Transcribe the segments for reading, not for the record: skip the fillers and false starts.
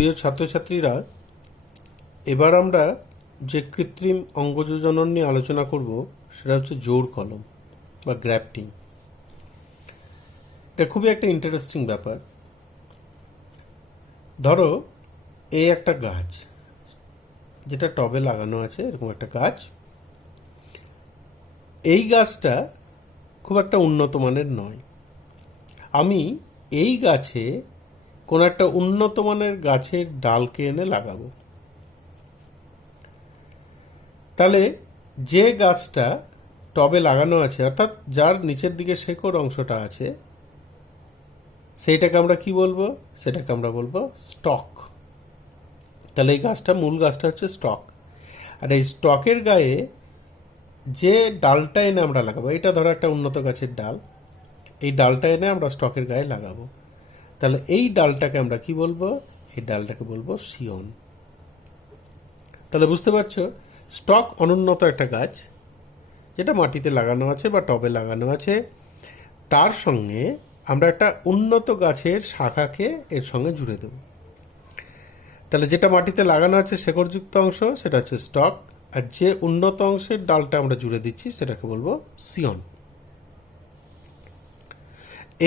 প্রিয় ছাত্রছাত্রীরা, এবার আমরা যে কৃত্রিম অঙ্গজ নিয়ে আলোচনা করব সেটা হচ্ছে জোড় কলম বা গ্রাফটিং। এটা খুবই একটা ইন্টারেস্টিং ব্যাপার। ধরো এই একটা গাছ যেটা টবে লাগানো আছে, এরকম একটা গাছ। এই গাছটা খুব একটা উন্নত মানের নয়। আমি এই গাছে কোনো একটা উন্নত মানের গাছের ডালকে এনে লাগাবো। তাহলে যে গাছটা টবে লাগানো আছে, অর্থাৎ যার নিচের দিকে শেকড় অংশটা আছে, সেইটাকে আমরা কি বলবো? সেটাকে আমরা বলবো স্টক। তাহলে এই গাছটা, মূল গাছটা হচ্ছে স্টক। আর এই স্টকের গায়ে যে ডালটা এনে আমরা লাগাবো, এটা ধরো একটা উন্নত গাছের ডাল, এই ডালটা এনে আমরা স্টকের গায়ে লাগাবো। তাহলে এই ডালটাকে আমরা কি বলবো? এই ডালটাকে বলবো শিয়ন। তাহলে বুঝতে পারছো, স্টক অনুন্নত একটা গাছ যেটা মাটিতে লাগানো আছে বা টবে লাগানো আছে, তার সঙ্গে আমরা একটা উন্নত গাছের শাখাকে এর সঙ্গে জুড়ে দেব। তাহলে যেটা মাটিতে লাগানো আছে শেকড়যুক্ত অংশ, সেটা হচ্ছে স্টক, আর যে উন্নত অংশের ডালটা আমরা জুড়ে দিচ্ছি সেটাকে বলবো শিয়ন।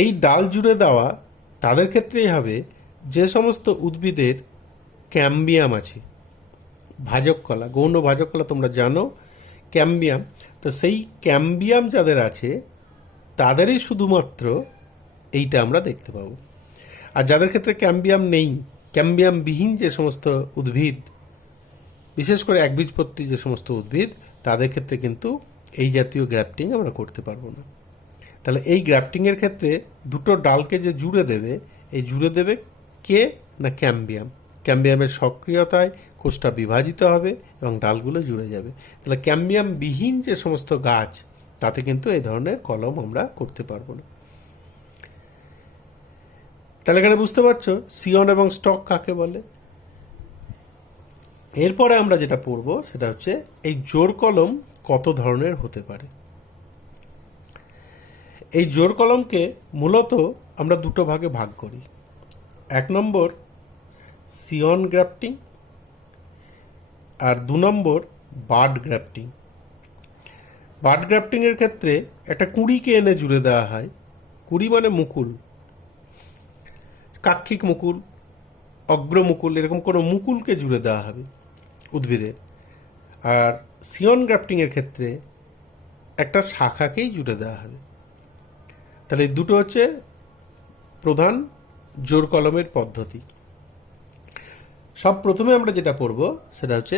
এই ডাল জুড়ে দেওয়া তাদের ক্ষেত্রেই হবে যে সমস্ত উদ্ভিদের ক্যাম্বিয়াম আছে, ভাজক কলা, গৌণ ভাজক কলা তোমরা জানো, ক্যাম্বিয়াম। তো সেই ক্যাম্বিয়াম যাদের আছে তাদেরই শুধুমাত্র এইটা আমরা দেখতে পাবো। আর যাদের ক্ষেত্রে ক্যাম্বিয়াম নেই, ক্যাম্বিয়ামবিহীন যে সমস্ত উদ্ভিদ, বিশেষ করে একবীজপত্রী যে সমস্ত উদ্ভিদ, তাদের ক্ষেত্রে কিন্তু এই জাতীয় গ্রাফটিং আমরা করতে পারবো না। তাহলে এই গ্রাফটিংয়ের ক্ষেত্রে দুটো ডালকে যে জুড়ে দেবে, এই জুড়ে দেবে কে না ক্যাম্বিয়াম। ক্যাম্বিয়ামের সক্রিয়তায় কোষটা বিভাজিত হবে এবং ডালগুলো জুড়ে যাবে। তাহলে ক্যাম্বিয়ামবিহীন যে সমস্ত গাছ, তাতে কিন্তু এই ধরনের কলম আমরা করতে পারবো না। তাহলে এখানে বুঝতে পারছো শিয়ন এবং স্টক কাকে বলে। এরপরে আমরা যেটা পড়ব সেটা হচ্ছে এই জোড় কলম কত ধরনের হতে পারে। এই জোড় কলমকে মূলত আমরা দুটো ভাগে ভাগ করি। এক নম্বর শিয়ন গ্রাফটিং, আর দু নম্বর বাড গ্রাফটিং। বাড গ্রাফটিংয়ের ক্ষেত্রে একটা কুঁড়িকে এনে জুড়ে দেওয়া হয়। কুঁড়ি মানে মুকুল, কাক্ষিক মুকুল, অগ্রমুকুল, এরকম কোনো মুকুলকে জুড়ে দেওয়া হবে উদ্ভিদের। আর শিয়ন গ্রাফটিংয়ের ক্ষেত্রে একটা শাখাকেই জুড়ে দেওয়া হবে। তাহলে এই দুটো হচ্ছে প্রধান জোড় কলমের পদ্ধতি। সব প্রথমে আমরা যেটা পড়ব সেটা হচ্ছে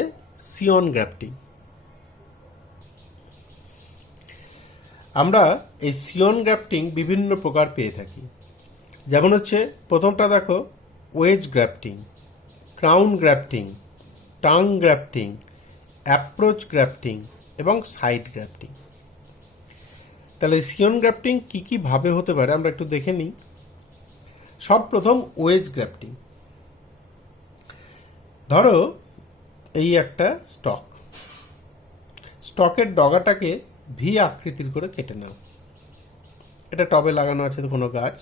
শিয়ন গ্রাফটিং। আমরা এই শিয়ন গ্রাফটিং বিভিন্ন প্রকার পেয়ে থাকি। যেমন হচ্ছে প্রথমটা দেখো, wedge grafting, crown grafting, tongue grafting, approach grafting এবং সাইড গ্রাফটিং। তাহলে শিয়ন গ্রাফটিং কী কী ভাবে হতে পারে আমরা একটু দেখে নিই। সব প্রথম ওয়েজ গ্রাফটিং। ধরো এই একটা স্টক, স্টকের ডগাটাকে ভি আকৃতির করে কেটে নাও। এটা টবে লাগানো আছে কোনো গাছ,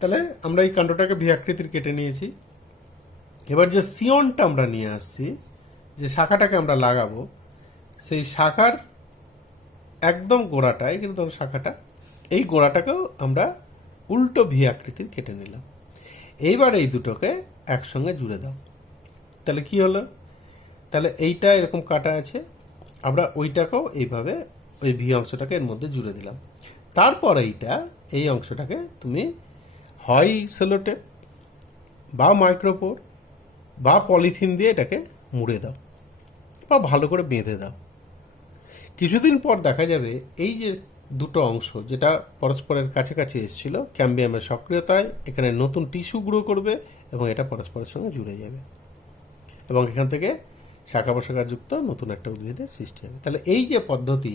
তাহলে আমরা এই কাণ্ডটাকে ভি আকৃতির কেটে নিয়েছি। এবার যে শিয়নটা আমরা নিয়ে আসছি, যে শাখাটাকে আমরা লাগাবো, সেই শাখার একদম গোড়াটায়, কিন্তু শাখাটা, এই গোড়াটাকেও আমরা উল্টো ভি আকৃতির কেটে নিলাম। এইবার এই দুটোকে একসঙ্গে জুড়ে দাও। তাহলে কি হলো? তাহলে এইটা এরকম কাটা আছে, আমরা ওইটাকেও এইভাবে ওই ভি অংশটাকে এর মধ্যে জুড়ে দিলাম। তারপর এই অংশটাকে তুমি হয় সেলোটেপ বা মাইক্রোপোর বা পলিথিন দিয়ে এটাকে মুড়ে দাও বা ভালো করে বেঁধে দাও। কিছুদিন পর দেখা যাবে এই যে দুটো অংশ যেটা পরস্পরের কাছাকাছি এসেছিল, ক্যাম্বিয়ামের সক্রিয়তায় এখানে নতুন টিস্যু গ্রো করবে এবং এটা পরস্পরের সঙ্গে জুড়ে যাবে এবং এখান থেকে শাখা প্রশাখাযুক্ত নতুন একটা উদ্ভিদের সৃষ্টি হবে। তাহলে এই যে পদ্ধতি,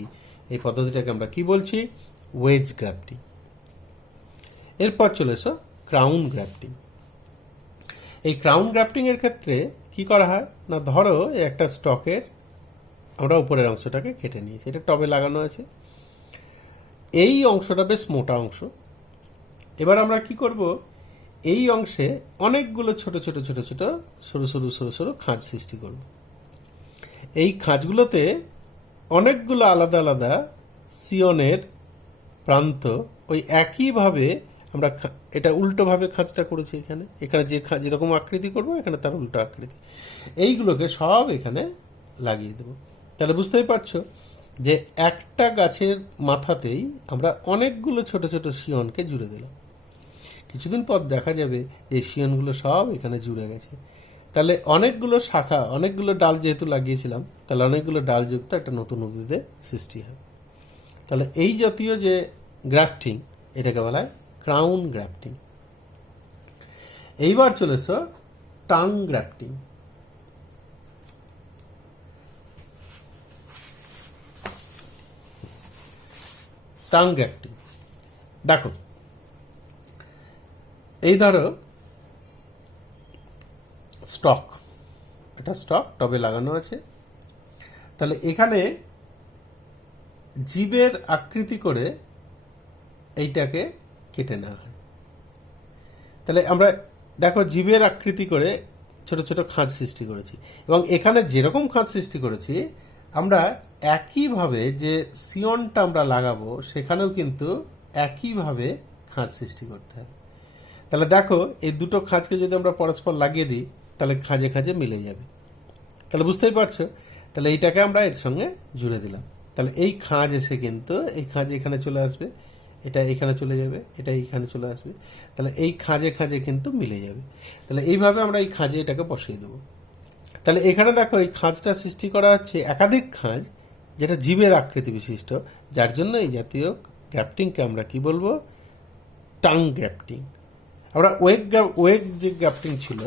এই পদ্ধতিটাকে আমরা কি বলছি? Wedge grafting. এরপর চলে এসো ক্রাউন গ্রাফটিং। এই ক্রাউন গ্রাফটিং এর ক্ষেত্রে কি করা হয় না, ধরো একটা স্টকের আমরা উপরের অংশটাকে কেটে নিয়েছি, এটা টবে লাগানো আছে, এই অংশটা বেশ মোটা অংশ। এবার আমরা কি করব, এই অংশে অনেকগুলো ছোট ছোট ছোট ছোট সরু সরু সরু সরু খাঁজ সৃষ্টি করব। এই খাঁজগুলোতে অনেকগুলো আলাদা আলাদা সিয়নের প্রান্ত ওই একইভাবে আমরা এটা উল্টোভাবে খাঁজটা করেছি। এখানে এখানে যেরকম আকৃতি করব এখানে তার উল্টো আকৃতি, এইগুলোকে সব এখানে লাগিয়ে দেব। তাহলে বুঝতেই পারছো যে একটা গাছের মাথাতেই আমরা অনেকগুলো ছোট ছোট সিয়নকে জুড়ে দিলাম। কিছুদিন পর দেখা যাবে এই সিয়নগুলো সব এখানে জুড়ে গেছে। তাহলে অনেকগুলো শাখা, অনেকগুলো ডাল যেহেতু লাগিয়েছিলাম, তাহলে অনেকগুলো ডালযুক্ত একটা নতুন উদ্ভিদের সৃষ্টি হয়। তাহলে এই জাতীয় যে গ্রাফটিং, এটাকে বলা হয় ক্রাউন গ্রাফটিং। এইবার চলে এসো টাং গ্রাফটিং। টাং গ্রাফটিং দেখো, এই ধরো স্টক, এটা স্টক টবে লাগানো আছে। তাহলে এখানে জীবের আকৃতি করে এইটাকে কেটে নেওয়া হয়। তাহলে আমরা দেখো জীবের আকৃতি করে ছোট ছোট খাঁজ সৃষ্টি করেছি, এবং এখানে যেরকম খাঁজ সৃষ্টি করেছি আমরা একইভাবে যে সিয়নটা আমরা লাগাবো সেখানেও কিন্তু একইভাবে খাঁজ সৃষ্টি করতে হবে। তাহলে দেখো এই দুটো খাঁজকে যদি আমরা পরস্পর লাগিয়ে দিই তাহলে খাঁজে খাঁজে মিলে যাবে। তাহলে বুঝতেই পারছো, তাহলে এইটাকে আমরা এর সঙ্গে জুড়ে দিলাম। তাহলে এই খাঁজ এসে কিন্তু এই খাঁজ এখানে চলে আসবে, এটা এখানে চলে যাবে, এটা এইখানে চলে আসবে। তাহলে এই খাঁজে খাঁজে কিন্তু মিলে যাবে। তাহলে এইভাবে আমরা এই খাঁজে এটাকে বসিয়ে দেবো। তাহলে এখানে দেখো এই খাঁজটা সৃষ্টি করা হচ্ছে একাধিক খাঁজ, যেটা জীবের আকৃতি বিশিষ্ট, যার জন্য এই জাতীয় গ্রাফটিংকে আমরা কি বলবো? Tongue grafting. আমরা ওয়েগ যে গ্রাফটিং ছিল,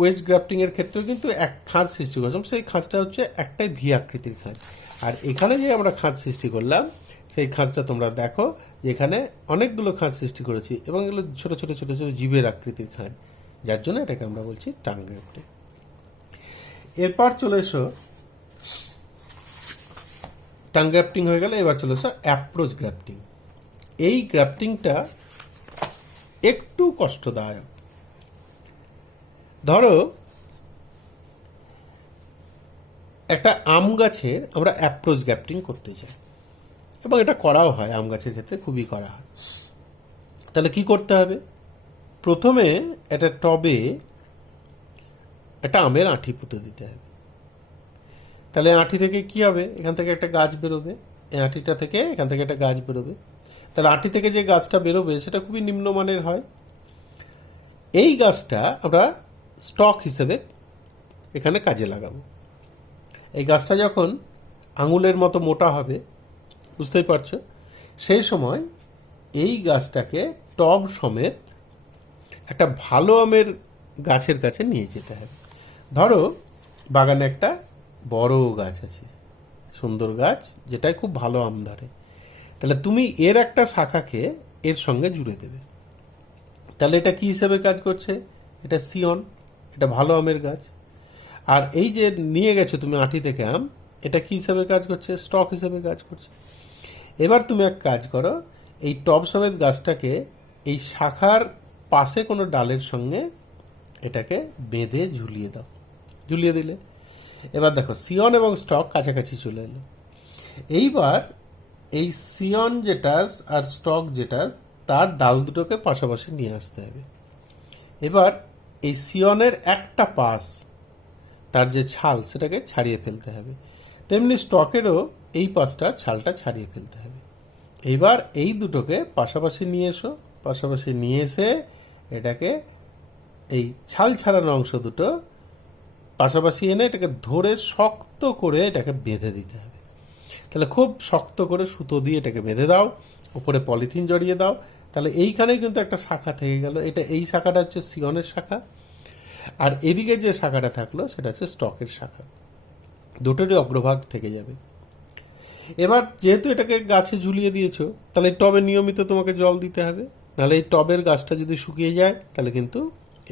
ওয়েজ গ্রাফটিং এর ক্ষেত্রে কিন্তু এক খাঁজ সৃষ্টি করেছিলাম, সেই খাঁজটা হচ্ছে একটাই ভি আকৃতির খাঁজ। আর এখানে যে আমরা খাঁজ সৃষ্টি করলাম সেই খাঁজটা তোমরা দেখো যে এখানে অনেকগুলো খাঁজ সৃষ্টি করেছি, এবং এগুলো ছোট ছোট ছোট ছোট জীবের আকৃতির খাঁজ, যার জন্য এটাকে আমরা বলছি টাং গ্রাফটিং। এরপর চলে এসো, টাং গ্রাফটিং হয়ে গেলে এবার চলে এসো অ্যাপ্রোচ গ্রাফটিং। এই গ্রাফটিংটা একটু কষ্টদায়ক। ধরো একটা আম গাছের আমরা অ্যাপ্রোচ গ্রাফটিং করতে চাই, এবং এটা করাও হয়, আম গাছের ক্ষেত্রে খুবই করা হয়। তাহলে কি করতে হবে? প্রথমে একটা টবে একটা আমের আঁটি পুঁতে দিতে হবে। তাহলে আঁটি থেকে কি হবে? এখান থেকে একটা গাছ বেরোবে, এই আঁটিটা থেকে এখান থেকে একটা গাছ বেরোবে। তাহলে আঁটি থেকে যে গাছটা বেরোবে সেটা খুবই নিম্নমানের হয়। এই গাছটা আমরা স্টক হিসেবে এখানে কাজে লাগাবো। এই গাছটা যখন আঙুলের মতো মোটা হবে, বুঝতেই পারছো, সেই সময় এই গাছটাকে টব সমেত একটা ভালো আমের গাছের কাছে নিয়ে যেতে হবে। ধরো বাগানে একটা বড় গাছ আছে, সুন্দর গাছ, যেটায় খুব ভালো আম ধরে। তাহলে তুমি এর একটা শাখাকে এর সঙ্গে জুড়ে দেবে। তাহলে এটা কি হিসেবে কাজ করছে? এটা সিয়ন, এটা ভালো আমের গাছ। আর এই যে নিয়ে গেছো তুমি আঁটি থেকে আম, এটা কি হিসেবে কাজ করছে? স্টক হিসেবে কাজ করছে। এবার তুমি এক কাজ করো, এই টব সমেত গাছটাকে এই শাখার পাশে কোনো ডালের সঙ্গে এটাকে বেঁধে ঝুলিয়ে দাও। ঝুলিয়ে দিলে এবার দেখো সিয়ন এবং স্টক কাছাকাছি চলে এলো। এইবার এই সিয়ন যেটা আর স্টক যেটা, তার ডাল দুটোকে পাশাপাশি নিয়ে আসতে হবে। এবার এই সিয়নের একটা পাশ, তার যে ছাল, সেটাকে ছাড়িয়ে ফেলতে হবে। তেমনি স্টকেরও এই পাশটার ছালটা ছাড়িয়ে ফেলতে হবে। এবার এই দুটোকে পাশাপাশি নিয়ে এসো, পাশাপাশি নিয়ে এসে এটাকে এই ছাল ছাড়ানো অংশ দুটো পাশাপাশি এনে এটাকে ধরে শক্ত করে এটাকে বেঁধে দিতে হবে। তাহলে খুব শক্ত করে সুতো দিয়ে এটাকে বেঁধে দাও, উপরে পলিথিন জড়িয়ে দাও। তাহলে এইখানেই কিন্তু একটা শাখা থেকে গেল। এটা এই শাখাটা হচ্ছে সিয়নের শাখা, আর এদিকে যে শাখাটা থাকলো সেটা হচ্ছে স্টকের শাখা। দুটোরই অগ্রভাগ থেকে যাবে। এবার যেহেতু এটাকে গাছে ঝুলিয়ে দিয়েছো, তাহলে টবে নিয়মিত তোমাকে জল দিতে হবে, নাহলে এই টবের গাছটা যদি শুকিয়ে যায় তাহলে কিন্তু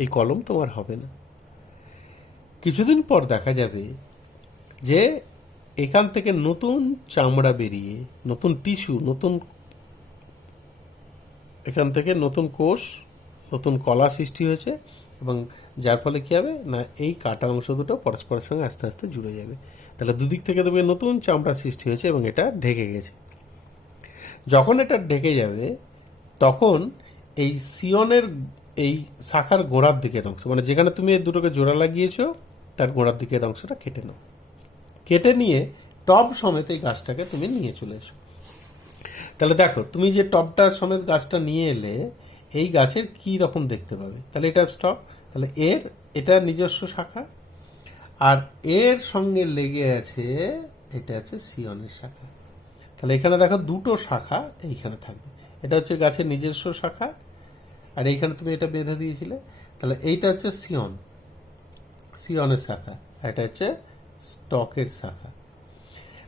এই কলম তোমার হবে না। কিছুদিন পর দেখা যাবে যে এখান থেকে নতুন চামড়া বেরিয়ে, নতুন টিস্যু, নতুন এখান থেকে নতুন কোষ, নতুন কলা সৃষ্টি হয়েছে, এবং যার ফলে কী হবে না, এই কাটা অংশ দুটো পরস্পরের সঙ্গে আস্তে আস্তে জুড়ে যাবে। তাহলে দুদিক থেকে দেখবে নতুন চামড়া সৃষ্টি হয়েছে এবং এটা ঢেকে গেছে। যখন এটা ঢেকে যাবে তখন এই সিয়নের এই শাখার গোড়ার দিকের অংশ, মানে যেখানে তুমি এই দুটোকে জোড়া লাগিয়েছো তার গোড়ার দিকের অংশটা কেটে নাও। কেটে নিয়ে টব সমেত এই গাছটাকে তুমি নিয়ে চলে এসো। তাহলে দেখো, তুমি যে টবটা সমেত গাছটা নিয়ে এলে এই গাছের কি রকম দেখতে পাবে। তাহলে এটা স্টক, তাহলে এটা নিজস্ব শাখা, আর এর সঙ্গে লেগে আছে এটা আছে সিয়নের শাখা। তাহলে এখানে দেখো দুটো শাখা এইখানে থাকবে। এটা হচ্ছে গাছের নিজস্ব শাখা, আর এইখানে তুমি এটা বেঁধে দিয়েছিলে। তাহলে এইটা হচ্ছে সিয়নের শাখা, আর এটা হচ্ছে স্টকের শাখা।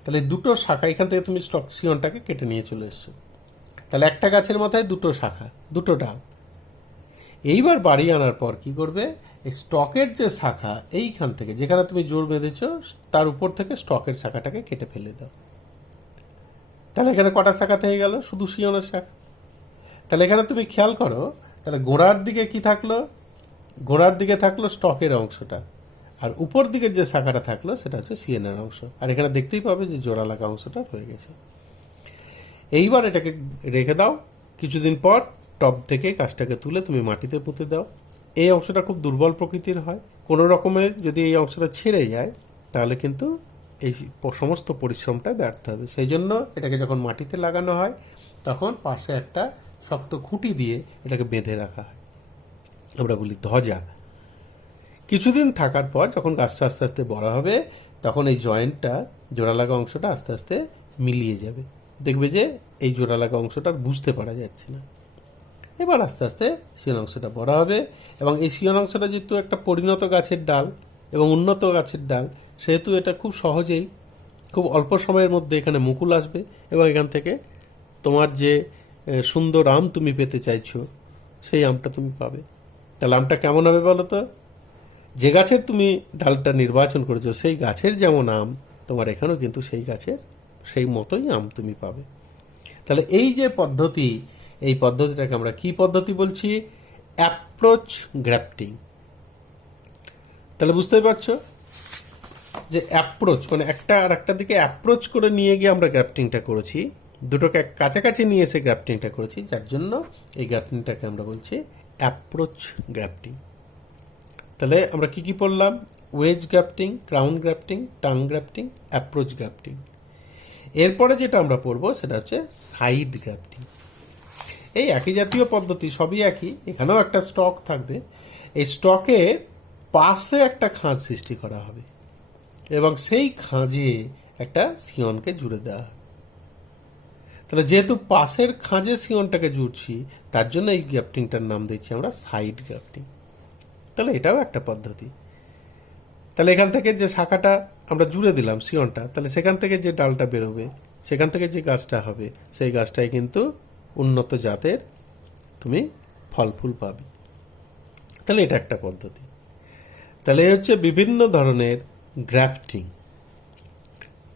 তাহলে দুটো শাখা, এখান থেকে তুমি সিয়নটাকে কেটে নিয়ে চলে এসছো। তাহলে একটা গাছের মাথায় দুটো শাখা, দুটো ডাল। এইবার বাড়ি আনার পর কি করবে, এই স্টকের যে শাখা এইখান থেকে যেখানে তুমি জোর বেঁধেছো তার উপর থেকে স্টকের শাখাটাকে কেটে ফেলে দাও। তাহলে এখানে কটা শাখা থেকে গেল, শুধু সিয়নের শাখা। তাহলে এখানে তুমি খেয়াল করো, তাহলে গোড়ার দিকে কি থাকলো, গোড়ার দিকে থাকলো স্টকের অংশটা, আর উপর দিকের যে শাখাটা থাকলো সেটা হচ্ছে সিয়নের অংশ। আর এখানে দেখতেই পাবে যে জোড়া লাগা অংশটা হয়ে গেছে। এইবার এটাকে রেখে দাও। কিছুদিন পর টব থেকে গাছটাকে তুলে তুমি মাটিতে পুঁতে দাও। এই অংশটা খুব দুর্বল প্রকৃতির হয়, কোনো রকমের যদি এই অংশটা ছেড়ে যায় তাহলে কিন্তু এই সমস্ত পরিশ্রমটা ব্যর্থ হবে। সেই জন্য এটাকে যখন মাটিতে লাগানো হয় তখন পাশে একটা শক্ত খুঁটি দিয়ে এটাকে বেঁধে রাখা হয়, আমরা বলি ধ্বজা। কিছুদিন থাকার পর যখন গাছটা আস্তে আস্তে বড় হবে তখন এই জয়েন্টটা, জোড়া লাগা অংশটা আস্তে আস্তে মিলিয়ে যাবে। দেখবে যে এই জোড়া লাগা অংশটা বুঝতে পারা যাচ্ছে না। এবার আস্তে আস্তে সিয়ন অংশটা বড় হবে, এবং এই সিয়ন অংশটা যেহেতু একটা পরিণত গাছের ডাল এবং উন্নত গাছের ডাল, সেহেতু এটা খুব সহজেই, খুব অল্প সময়ের মধ্যে এখানে মুকুল আসবে, এবং এখান থেকে তোমার যে সুন্দর আম তুমি পেতে চাইছো সেই আমটা তুমি পাবে। তাহলে আমটা কেমন হবে বলো তো? যে গাছের তুমি ডালটা নির্বাচন করেছো সেই গাছের যেমন আম, তোমার এখানেও কিন্তু সেই গাছের সেই মতোই আম তুমি পাবে। তাহলে এই যে পদ্ধতি, এই পদ্ধতিটাকে আমরা কি পদ্ধতি বলছি? Approach grafting. তাহলে বুঝতেই পারছো যে অ্যাপ্রোচ মানে একটা আর একটা দিকে অ্যাপ্রোচ করে নিয়ে গিয়ে আমরা গ্রাফটিংটা করেছি, দুটোকে কাছাকাছি নিয়ে এসে গ্রাফটিংটা করেছি, যার জন্য এই গ্রাফটিংটাকে আমরা বলছি অ্যাপ্রোচ গ্রাফটিং। তাহলে আমরা কি কি পড়লাম? Wedge grafting, crown grafting, tongue grafting, approach grafting. এরপরে যেটা আমরা পড়বো সেটা হচ্ছে সাইড গ্রাফটিং। এই একই জাতীয় পদ্ধতি, সবই একই। এখানেও একটা স্টক থাকবে, এই স্টকের পাশে একটা খাঁজ সৃষ্টি করা হবে এবং সেই খাঁজে একটা সিয়নকে জুড়ে দেওয়া হবে। তাহলে যেহেতু পাশের খাঁজে সিয়নটাকে জুড়ছি তার জন্য এই গ্রাফটিংটার নাম দিচ্ছি আমরা সাইড গ্রাফটিং। তাহলে এটাও একটা পদ্ধতি। তাহলে এখান থেকে যে শাখাটা আমরা জুড়ে দিলাম সিয়নটা, তাহলে সেখান থেকে যে ডালটা বেরোবে, সেখান থেকে যে গাছটা হবে, সেই গাছটাই কিন্তু উন্নত জাতের তুমি ফল ফুল পাবে। তাহলে এটা একটা পদ্ধতি। তাহলে এই হচ্ছে বিভিন্ন ধরনের গ্রাফটিং।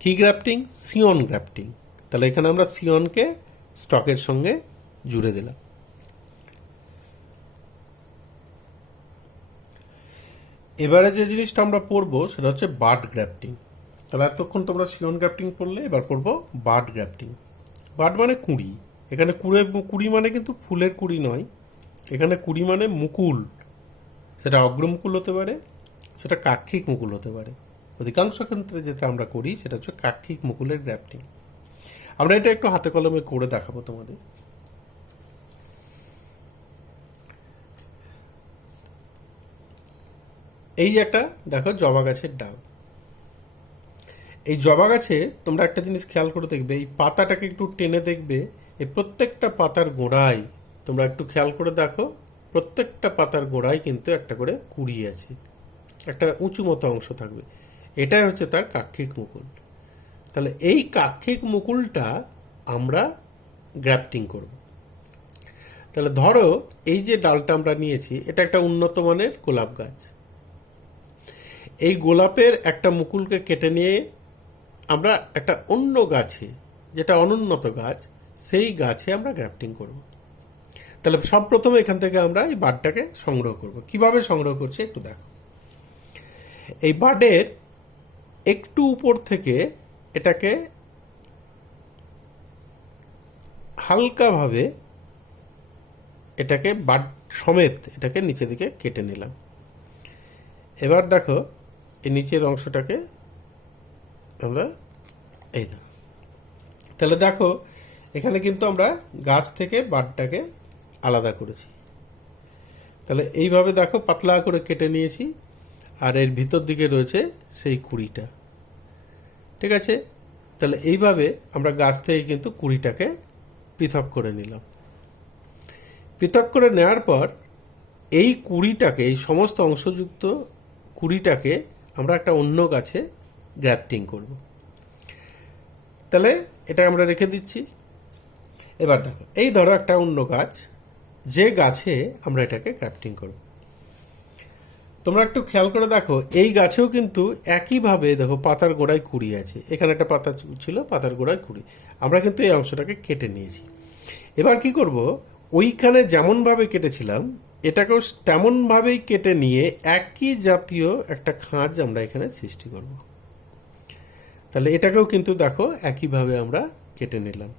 কি গ্রাফটিং? সিয়ন গ্রাফটিং। তাহলে এখানে আমরা সিয়নকে স্টকের সঙ্গে জুড়ে দিলাম। এবারে যে জিনিসটা আমরা পড়বো সেটা হচ্ছে বাড গ্রাফটিং। তাহলে এতক্ষণ তোমরা সিয়ন গ্রাফটিং পড়লে, এবার পড়বো বাড গ্রাফটিং। বাড মানে কুঁড়ি। এখানে কুঁড়ি মানে কিন্তু ফুলের কুঁড়ি নয়, এখানে কুঁড়ি মানে মুকুল। সেটা অগ্রমুকুল হতে পারে, সেটা কাক্ষিক মুকুল হতে পারে। অধিকাংশ ক্ষেত্রে যেটা আমরা করি সেটা হচ্ছে কাক্ষিক মুকুলের গ্রাফটিং। আমরা এটা একটু হাতে কলমে করে দেখাবো তোমাদের। এই একটা দেখো জবা গাছের ডাল। এই জবা গাছে তোমরা একটা জিনিস খেয়াল করে দেখবে, এই পাতাটাকে একটু টেনে দেখবে, এই প্রত্যেকটা পাতার গোড়ায় তোমরা একটু খেয়াল করে দেখো, প্রত্যেকটা পাতার গোড়ায় কিন্তু একটা করে কুঁড়ি আছে, একটা উঁচু মতো অংশ থাকবে। এটাই হচ্ছে তার কাক্ষিক মুকুল। তাহলে এই কাক্ষিক মুকুলটা আমরা গ্রাফটিং করব। তাহলে ধরো এই যে ডালটা আমরা নিয়েছি এটা একটা উন্নত মানের গোলাপ গাছ। এই গোলাপের একটা মুকুলকে কেটে নিয়ে আমরা একটা অন্য গাছে, যেটা অনুন্নত গাছ, সেই গাছে আমরা গ্রাফটিং করব। তাহলে সব প্রথমে এখান থেকে আমরা এই বাডটাকে সংগ্রহ করব। কিভাবে সংগ্রহ করছি একটু দেখো। এই বাডের একটু উপর থেকে এটাকে হালকাভাবে এটাকে বাড সমেত এটাকে নিচে দিকে কেটে নিলাম। এবার দেখো এই নিচের অংশটাকে আমরা এই দেখো, তাহলে দেখো এখানে কিন্তু আমরা গাছ থেকে বাডটাকে আলাদা করেছি। তাহলে এইভাবে দেখো পাতলা করে কেটে নিয়েছি, আর এর ভিতর দিকে রয়েছে সেই কুড়িটা। ঠিক আছে, তাহলে এইভাবে আমরা গাছ থেকে কিন্তু কুড়িটাকে পৃথক করে নিলাম। পৃথক করে নেওয়ার পর এই কুড়িটাকে, এই সমস্ত অংশযুক্ত কুড়িটাকে আমরা একটা অন্য গাছে গ্রাফটিং করব। তাহলে এটা আমরা রেখে দিচ্ছি। এবার দেখো এই ধরো একটা অন্য গাছ, যে গাছে আমরা এটাকে গ্রাফটিং করব। তোমরা একটু খেয়াল করে দেখো, এই গাছেও কিন্তু একইভাবে দেখো পাতার গোড়ায় কুড়ি আছে। এখানে একটা পাতা ছিল, পাতার গোড়ায় কুড়ি। আমরা কিন্তু এই অংশটাকে কেটে নিয়েছি। এবার কি করব, ওইখানে যেমনভাবে কেটেছিলাম এটাকেও তেমনভাবেই কেটে নিয়ে একই জাতীয় একটা খাঁজ আমরা এখানে সৃষ্টি করব। তাহলে এটাকেও কিন্তু দেখো একইভাবে আমরা কেটে নিলাম।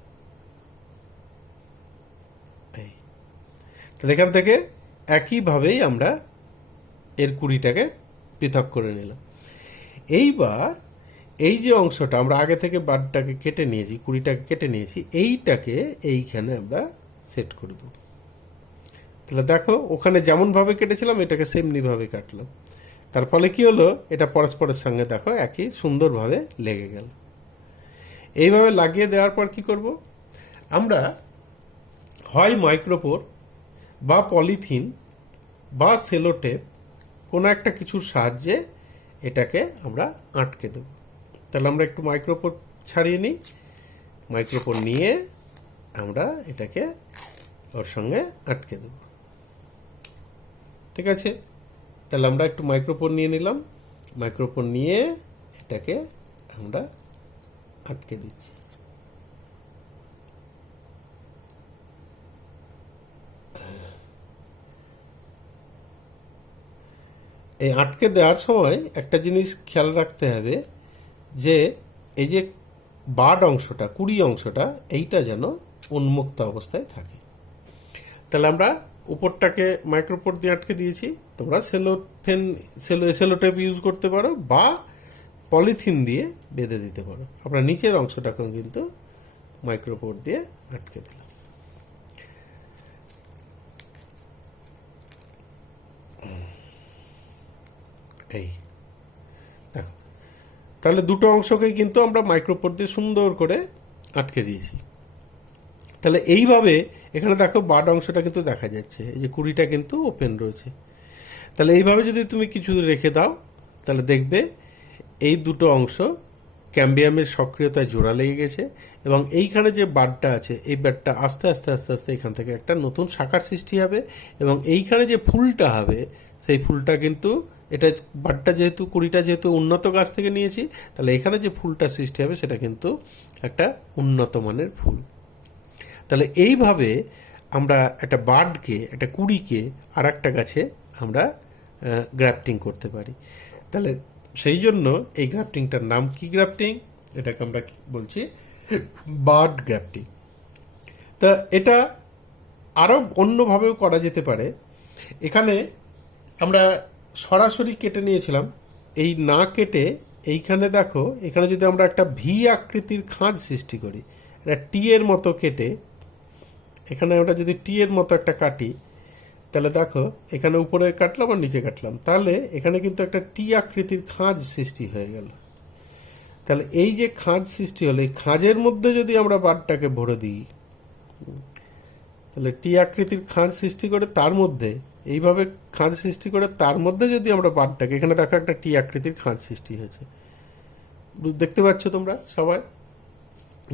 তাহলে এখান থেকে একইভাবেই আমরা এর কুড়িটাকে পৃথক করে নিলাম। এইবার এই যে অংশটা আমরা আগে থেকে বাডটাকে কেটে নিয়েছি, কুড়িটাকে কেটে নিয়েছি, এইটাকে এইখানে আমরা সেট করে দেব। তাহলে দেখো ওখানে যেমনভাবে কেটেছিলাম এটাকে সেমনিভাবে কাটলাম। তার ফলে কি হলো, এটা পরস্পরের সঙ্গে দেখো একই সুন্দরভাবে লেগে গেল। এইভাবে লাগিয়ে দেওয়ার পর কি করব, আমরা হয় মাইক্রোপোর বা পলিথিন বা সেলোটেপ কোনো একটা কিছুর সাহায্যে এটাকে আমরা আটকে দেব। তাহলে আমরা একটু মাইক্রোপোর ছাড়িয়ে নিই। মাইক্রোপোর নিয়ে আমরা এটাকে ওর সঙ্গে আটকে দেব। ঠিক আছে, তাহলে আমরা একটু মাইক্রোপোর নিয়ে নিলাম। মাইক্রোপোর নিয়ে এটাকে আমরা আটকে দিচ্ছি। এই আটকে দেওয়ার সময় একটা জিনিস খেয়াল রাখতে হবে যে এই যে বাড অংশটা, কুড়ি অংশটা, এইটা যেন উন্মুক্ত অবস্থায় থাকে। তাহলে আমরা উপরটাকে মাইক্রোপোর দিয়ে আটকে দিয়েছি। তোমরা সেলোটেপ ইউজ করতে পারো বা পলিথিন দিয়ে বেঁধে দিতে পারো। আমরা নিচের অংশটাকেও কিন্তু মাইক্রোপোর দিয়ে আটকে দিলাম। এই দেখো, তাহলে দুটো অংশকেই কিন্তু আমরা মাইক্রোপোর দিয়ে সুন্দর করে আটকে দিয়েছি। তাহলে এইভাবে এখানে দেখো বাড অংশটা কিন্তু দেখা যাচ্ছে, এই যে কুড়িটা কিন্তু ওপেন রয়েছে। তাহলে এইভাবে যদি তুমি কিছু রেখে দাও তাহলে দেখবে এই দুটো অংশ ক্যাম্বিয়ামের সক্রিয়তায় জোড়া লেগে গেছে, এবং এইখানে যে বাডটা আছে এই বাডটা আস্তে আস্তে আস্তে আস্তে এখান থেকে একটা নতুন শাখার সৃষ্টি হবে, এবং এইখানে যে ফুলটা হবে সেই ফুলটা কিন্তু, এটা বাডটা যেহেতু কুড়িটা যেহেতু উন্নত গাছ থেকে নিয়েছি, তাহলে এখানে যে ফুলটা সৃষ্টি হবে সেটা কিন্তু একটা উন্নত মানের ফুল। তাহলে এইভাবে আমরা একটা বাডকে, একটা কুড়িকে আর একটা গাছে আমরা গ্রাফটিং করতে পারি। তাহলে সেই জন্য এই গ্রাফটিংটার নাম কি গ্রাফটিং, এটাকে আমরা বলছি বাড গ্রাফটিং। তা এটা আরও অন্যভাবেও করা যেতে পারে। এখানে আমরা সরাসরি কেটে নিয়েছিলাম, এই না কেটে এইখানে দেখো, এখানে যদি আমরা একটা ভি আকৃতির খাঁজ সৃষ্টি করি, একটা টি এর মতো কেটে, এখানে আমরা যদি টি এর মতো একটা কাটি, তাহলে দেখো এখানে উপরে কাটলাম আর নিচে কাটলাম, তাহলে এখানে কিন্তু একটা টি আকৃতির খাঁজ সৃষ্টি হয়ে গেল। তাহলে এই যে খাঁজ সৃষ্টি হলো, এই খাঁজের মধ্যে যদি আমরা বাডটাকে ভরে দিই, তাহলে টি আকৃতির খাঁজ সৃষ্টি করে তার মধ্যে, এইভাবে খাঁজ সৃষ্টি করে তার মধ্যে যদি আমরা বাডটাকে, এখানে দেখো একটা টি আকৃতির খাঁজ সৃষ্টি হয়েছে, দেখতে পাচ্ছ তোমরা সবাই,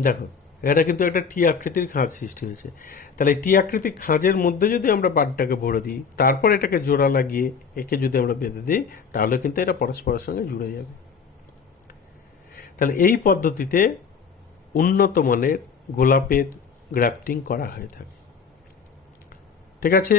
দেখো এটা কিন্তু একটা টি আকৃতির খাঁজ সৃষ্টি হয়েছে। তাহলে টি আকৃতির খাঁজের মধ্যে যদি আমরা বাডটাকে ভরে দিই, তারপর এটাকে জোড়া লাগিয়ে একে যদি আমরা বেঁধে দিই, তাহলে কিন্তু এটা পরস্পরের সঙ্গে জুড়ে যাবে। তাহলে এই পদ্ধতিতে উন্নত মানের গোলাপের গ্রাফটিং করা হয়ে থাকে। ঠিক আছে।